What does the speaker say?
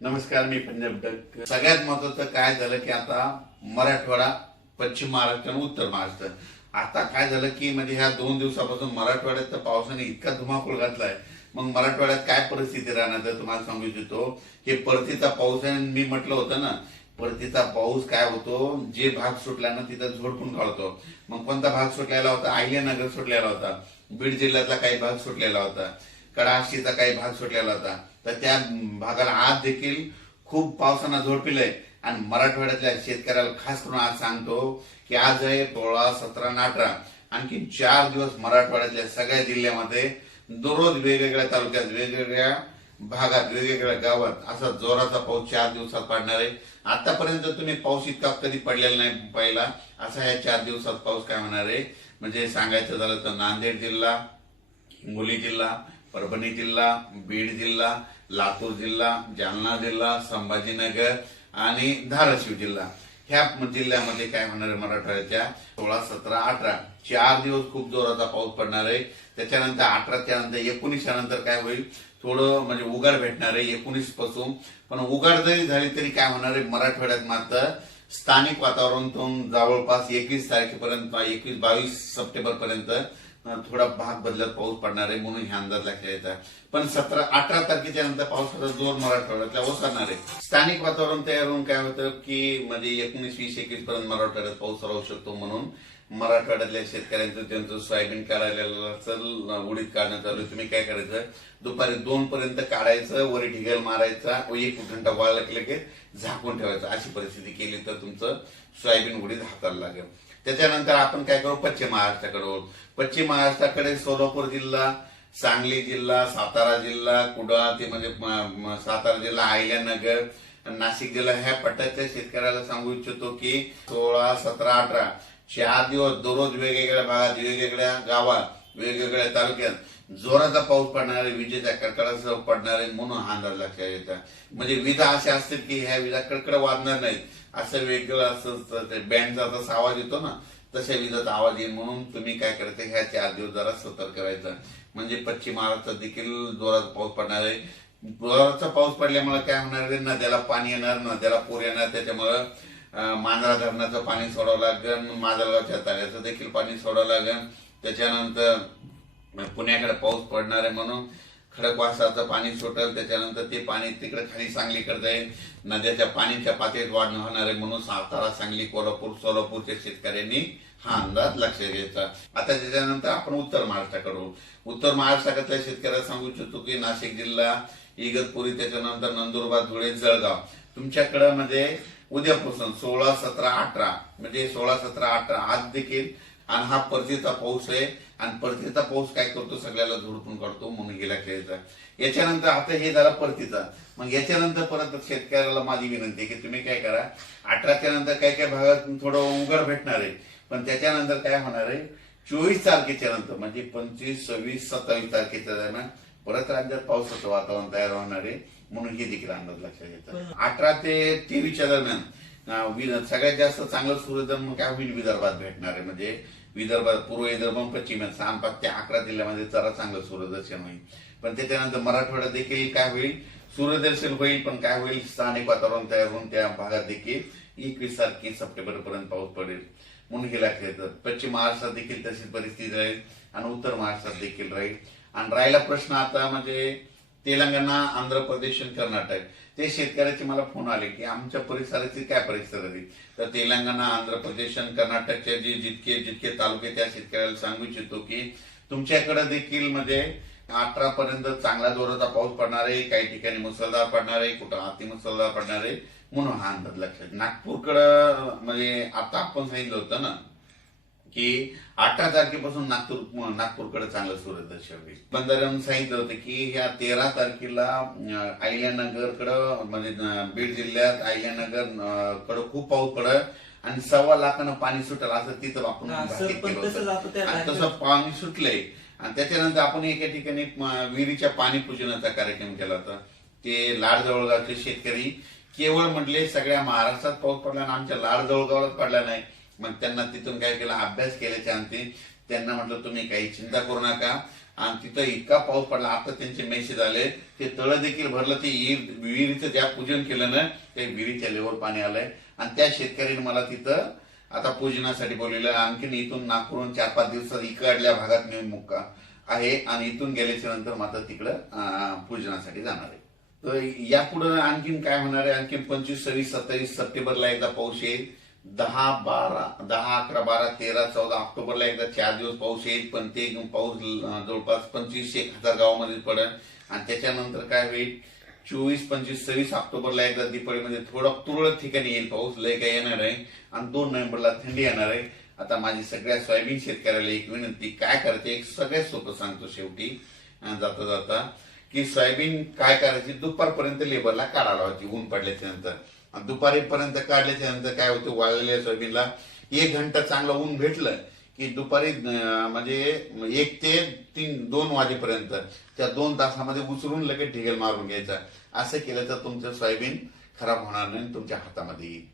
नमस्कार मी पंजाब डक. सगळ्यात महत्वाचं काय झालं की आता मराठवाडा पश्चिम महाराष्ट्र आणि उत्तर महाराष्ट्र. आता काय झालं की म्हणजे ह्या दोन दिवसापासून मराठवाड्यात तर पावसाने इतका धुमाकूळ घातलाय. मग मराठवाड्यात काय परिस्थिती राहणार तर तुम्हाला सांगू इच्छितो. हे परतीचा पाऊस आहे मी म्हटलं होतं ना परतीचा पाऊस काय होतो जे भाग सुटला ना तिथं झोडपून काढतो. मग कोणता भाग सुटलेला होता? आयल्यानगर सुटलेला होता. बीड जिल्ह्यातला काही भाग सुटलेला होता. कडाशीचा काही भाग सुटलेला होता. तर त्या भागाला आज देखील खूप पावसानं झोडपिलंय आणि मराठवाड्यातल्या शेतकऱ्याला खास करून आज सांगतो की आज आहे सोळा सतरा आणि अठरा. आणखी चार दिवस मराठवाड्यातल्या सगळ्या जिल्ह्यामध्ये दररोज वेगवेगळ्या तालुक्यात वेगवेगळ्या भागात वेगवेगळ्या गावात असा जोराचा पाऊस चार दिवसात पडणार आहे. आतापर्यंत तुम्ही पाऊस इतका कधी पडलेला नाही पहिला. असा ह्या चार दिवसात पाऊस काय होणार आहे? म्हणजे सांगायचं झालं तर नांदेड जिल्हा हिंगोली जिल्हा परभणी जिल्हा बीड जिल्हा लातूर जिल्हा जालना जिल्हा संभाजीनगर आणि धाराशिव जिल्हा. ह्या जिल्ह्यामध्ये काय होणार आहे मराठवाड्याच्या? सोळा सतरा अठरा. चार दिवस खूप जोराचा पाऊस पडणार आहे. त्याच्यानंतर अठराच्या नंतर एकोणीसच्या नंतर काय होईल? थोडं म्हणजे उघाड भेटणार आहे एकोणीसपासून. पण उघाड जरी झाली तरी काय होणार आहे? मराठवाड्यात मात्र स्थानिक वातावरणातून जवळपास एकवीस तारखेपर्यंत एकवीस बावीस सप्टेंबर पर्यंत थोडा भाग बदलत पाऊस पडणार आहे म्हणून हे अंदाजला खेळायचा पण सतरा अठरा तारखेच्या नंतर पावसाचा जोर मराठवाड्यातला ओसरणार आहे. स्थानिक वातावरण तयार होऊन काय होतं की म्हणजे एकोणीस वीस एकवीस पर्यंत मराठवाड्यात पाऊस राहू शकतो म्हणून मराठवाड्यातल्या शेतकऱ्यांचं त्यांचं सोयाबीन काढायला उडीत काढणं चालू तुम्ही काय करायचं? दुपारी दोन पर्यंत काढायचं वरी ढिगल मारायचा व एक घंटा वाळला की लगेच झाकून ठेवायचं. अशी परिस्थिती केली तर तुमचं सोयाबीन उडीत हाताला लागेल. त्याच्यानंतर आपण काय करू? पश्चिम महाराष्ट्राकडे पश्चिम महाराष्ट्राकडे सोलापूर जिल्हा सांगली जिल्हा सातारा जिल्हा कुडाळ ते म्हणजे सातारा जिल्हा अहिल्यानगर नाशिक जिल्हा ह्या पट्ट्याच्या शेतकऱ्याला सांगू इच्छितो की सोळा सतरा अठरा चार दिवस दररोज वेगवेगळ्या भागात वेगवेगळ्या गावात वेगवेगळ्या तालुक्यात जोराचा पाऊस पडणार आहे विजेच्या कडकडासह पडणार आहे म्हणून हा अंदाज लक्षात येतात. म्हणजे विजा अशा असतील की ह्या विधा कडकड वाजणार नाहीत. असं वेगवेगळं असं बँडचा जसा आवाज येतो ना तशा विजाचा आवाज येईल म्हणून तुम्ही काय करायचं ह्या चार दिवस जरा सतर्क करायचं म्हणजे पश्चिम महाराष्ट्रात देखील जोराचा पाऊस पडणार. आहे जोराचा पाऊस पडल्यामुळे काय होणार आहे नद्याला पाणी येणार नद्याला पूर येणार त्याच्यामुळं मांजरा धरणाचं पाणी सोडावं लागेल माजलगावच्या तळ्याचं देखील पाणी सोडावं लागेल त्याच्यानंतर पुण्याकडे पाऊस पडणार आहे म्हणून खडकवासाचं पाणी सुटेल. त्याच्यानंतर ते पाणी तिकडे खाली सांगलीकडे जाईल. नद्याच्या पाण्याच्या पातळीत वाढ होणार आहे म्हणून सातारा सांगली कोल्हापूर सोलापूरच्या शेतकऱ्यांनी हा अंदाज लक्षात घ्यायचा आता त्याच्यानंतर आपण उत्तर महाराष्ट्राकडे उत्तर महाराष्ट्राकडल्या शेतकऱ्याला सांगू इच्छितो की नाशिक जिल्हा इगतपुरी त्याच्यानंतर नंदुरबार धुळे जळगाव. तुमच्याकडे म्हणजे उद्यापासून सोळा सतरा अठरा म्हणजे सोळा सतरा अठरा आज देखील आणि हा परतीचा पाऊस आहे. आणि परतीचा पाऊस काय करतो? सगळ्याला झोडपून काढतो. म्हणून गेला खेळायचा याच्यानंतर आता हे झाला परतीचा. मग याच्यानंतर परत शेतकऱ्याला माझी विनंती आहे की तुम्ही काय करा? अठराच्या नंतर काय काय भागात थोडं उघड भेटणार आहे. पण त्याच्यानंतर काय होणार आहे? चोवीस तारखेच्या नंतर म्हणजे पंचवीस सव्वीस सत्तावीस तारखेच्या दरम्यान परत राज्यात पावसाचं वातावरण तयार होणार आहे. म्हणून हे देखील अंदाज लक्षात येतात अठरा ते तेवीसच्या दरम्यान सगळ्यात जास्त चांगलं सूर्यधर्म काय होईल? विदर्भात भेटणार आहे. म्हणजे विदर्भात पूर्व विदर्भ आणि पश्चिम सहा पाच ते अकरा जिल्ह्यामध्ये जरा चांगलं सूर्यदर्शन होईल. पण त्याच्यानंतर मराठवाड्यात देखील काय होईल? सूर्यदर्शन होईल पण काय होईल? स्थानिक वातावरण तयार होऊन त्या भागात देखील एकवीस तारखे सप्टेंबर पर्यंत पाऊस पडेल. म्हणून हे लक्षात पश्चिम महाराष्ट्रात देखील तशीच परिस्थिती राहील आणि उत्तर महाराष्ट्रात देखील राहील. आणि राहिला प्रश्न आता म्हणजे तेलंगणा आंध्र प्रदेश आणि कर्नाटक. ते शेतकऱ्याचे मला फोन आले की आमच्या परिसराची काय परिस्थिती तर तेलंगणा आंध्र प्रदेश आणि कर्नाटकचे जे जितके जितके तालुके त्या शेतकऱ्याला सांगू इच्छितो की तुमच्याकडे देखील म्हणजे अठरा पर्यंत चांगला जोराचा पाऊस पडणार आहे काही ठिकाणी मुसळधार पडणार आहे कुठं अति मुसळधार पडणार आहे म्हणून हा अंदाज लक्षात. नागपूरकडं म्हणजे आता आपण सांगितलं होतं ना की अठरा तारखेपासून नागपूर नागपूरकडे चांगलं सूर्यदर्शन होईल. बंधाऱ्यानं सांगितलं होतं की ह्या तेरा तारखेला अं, अहिल्यानगरकडं म्हणजे बीड जिल्ह्यात अहिल्यानगर कडं खूप पाऊस पडत आणि सव्वा लाखानं पाणी सुटेल असं तिथं आपण तसं पाणी सुटलंय. आणि त्याच्यानंतर आपण एका ठिकाणी विहिरीच्या पाणी पूजनाचा कार्यक्रम केला होता. ते लाड जवळगावचे शेतकरी केवळ म्हटले सगळ्या महाराष्ट्रात पाऊस पडला आणि आमच्या लाड जवळगावलाच पडला नाही. मग त्यांना तिथून काय केलं? अभ्यास केल्याच्या अंती त्यांना म्हटलं तुम्ही काही चिंता करू नका. आणि तिथं इतका पाऊस पडला. आता त्यांचे मेसेज आले ते तळ देखील भरलं. ते विहिरीचं ज्या पूजन केलं ना ते विहिरीच्या लेवर पाणी आलंय. आणि त्या शेतकऱ्याने मला तिथं आता पूजनासाठी बोललेलं आणखीन इथून नागपूरहून चार पाच दिवसात इकडल्या भागात नेऊन मुक्का आहे. आणि इथून गेल्याच्यानंतर मात्र तिकडं पूजनासाठी जाणार आहे. तर यापुढे आणखीन काय होणार आहे? आणखीन पंचवीस सव्वीस सत्तावीस सप्टेंबरला एकदा पाऊस येईल. दहा बारा दहा अकरा बारा तेरा चौदा ऑक्टोबरला एकदा चार दिवस पाऊस येईल पण ते पाऊस जवळपास पंचवीस एक हजार गावामध्ये पडेल. आणि त्याच्यानंतर काय होईल चोवीस पंचवीस सव्वीस ऑक्टोबरला एकदा दिपाळीमध्ये म्हणजे थोडं तुरळक ठिकाणी येईल पाऊस लय काय येणार आहे आणि दोन नोव्हेंबरला थंडी येणार आहे. आता माझी सगळ्या सोयाबीन शेतकऱ्याला एक विनंती काय करते एक सगळ्यात सोपं सांगतो शेवटी जाता जाता की सोयाबीन काय करायची दुपारपर्यंत लेबरला काढायला होती ऊन पडल्याच्या नंतर. दुपारीपर्यंत काढल्याच्या नंतर काय होतं वाळलेल्या सोयाबीनला एक घंटा चांगलं ऊन भेटलं की दुपारी म्हणजे एक ते तीन दोन वाजेपर्यंत त्या दोन तासामध्ये उचलून लगेच ढिगेल मारून घ्यायचा. असं केलं तर तुमचं सोयाबीन खराब होणार नाही तुमच्या हातामध्ये येईल.